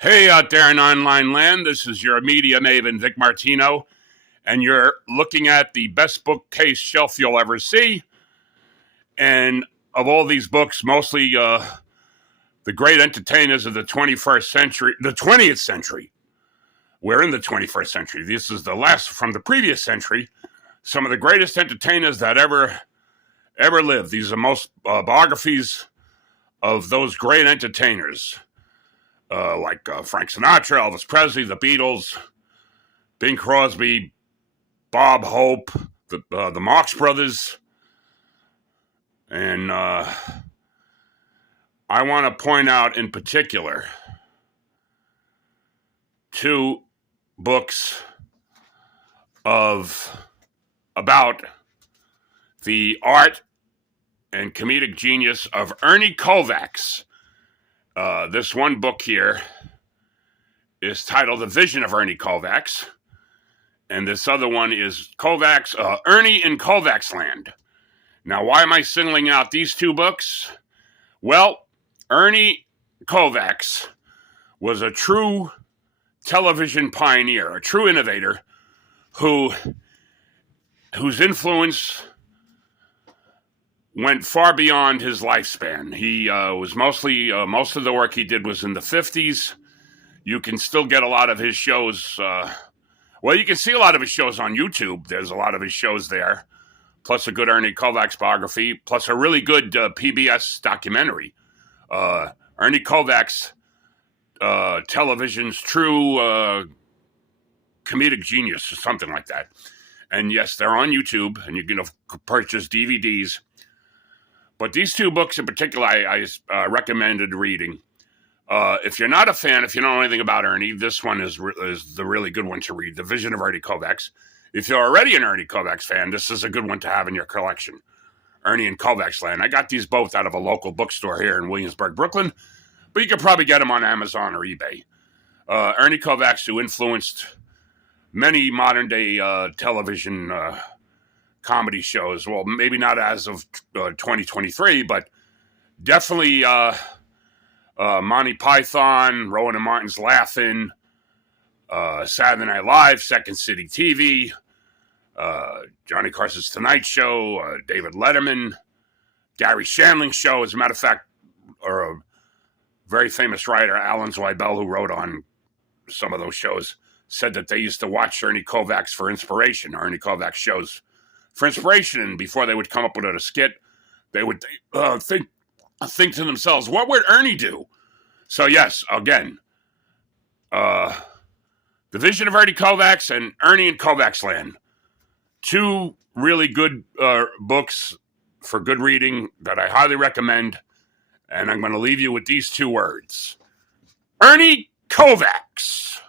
Hey, out there in online land, this is your media maven, Vic Martino, and you're looking at the best bookcase shelf you'll ever see. And of all these books, mostly the great entertainers of the 21st century, the 20th century. We're in the 21st century. This is the last from the previous century. Some of the greatest entertainers that ever lived. These are most biographies of those great entertainers. Like Frank Sinatra, Elvis Presley, the Beatles, Bing Crosby, Bob Hope, the Marx Brothers. And I want to point out in particular two books about the art and comedic genius of Ernie Kovacs. This one book here is titled The Vision of Ernie Kovacs. And this other one is Kovacs, Ernie in Kovacs Land. Now, why am I singling out these two books? Well, Ernie Kovacs was a true television pioneer, a true innovator whose influence went far beyond his lifespan. He was most of the work he did was in the 50s. You can still get a lot of his shows. You can see a lot of his shows on YouTube. There's a lot of his shows there, plus a good Ernie Kovacs biography, plus a really good PBS documentary. Ernie Kovacs, television's true comedic genius, or something like that. And yes, they're on YouTube, and you can purchase DVDs. But these two books in particular, I recommended reading. If you're not a fan, if you don't know anything about Ernie, this one is the really good one to read, The Vision of Ernie Kovacs. If you're already an Ernie Kovacs fan, this is a good one to have in your collection. Ernie and Kovacs Land. I got these both out of a local bookstore here in Williamsburg, Brooklyn, but you could probably get them on Amazon or eBay. Ernie Kovacs, who influenced many modern-day television comedy shows. Well, maybe not as of 2023, but definitely Monty Python, Rowan and Martin's Laugh-In, Saturday Night Live, Second City TV, Johnny Carson's Tonight Show, David Letterman, Gary Shandling's show. As a matter of fact, or a very famous writer, Alan Zweibel, who wrote on some of those shows, said that they used to watch Ernie Kovacs for inspiration, Ernie Kovacs shows for inspiration, and before they would come up with a skit, they would think to themselves, what would Ernie do? So yes, again, The Vision of Ernie Kovacs and Ernie in Kovacs Land. Two really good books for good reading that I highly recommend, and I'm going to leave you with these two words. Ernie Kovacs.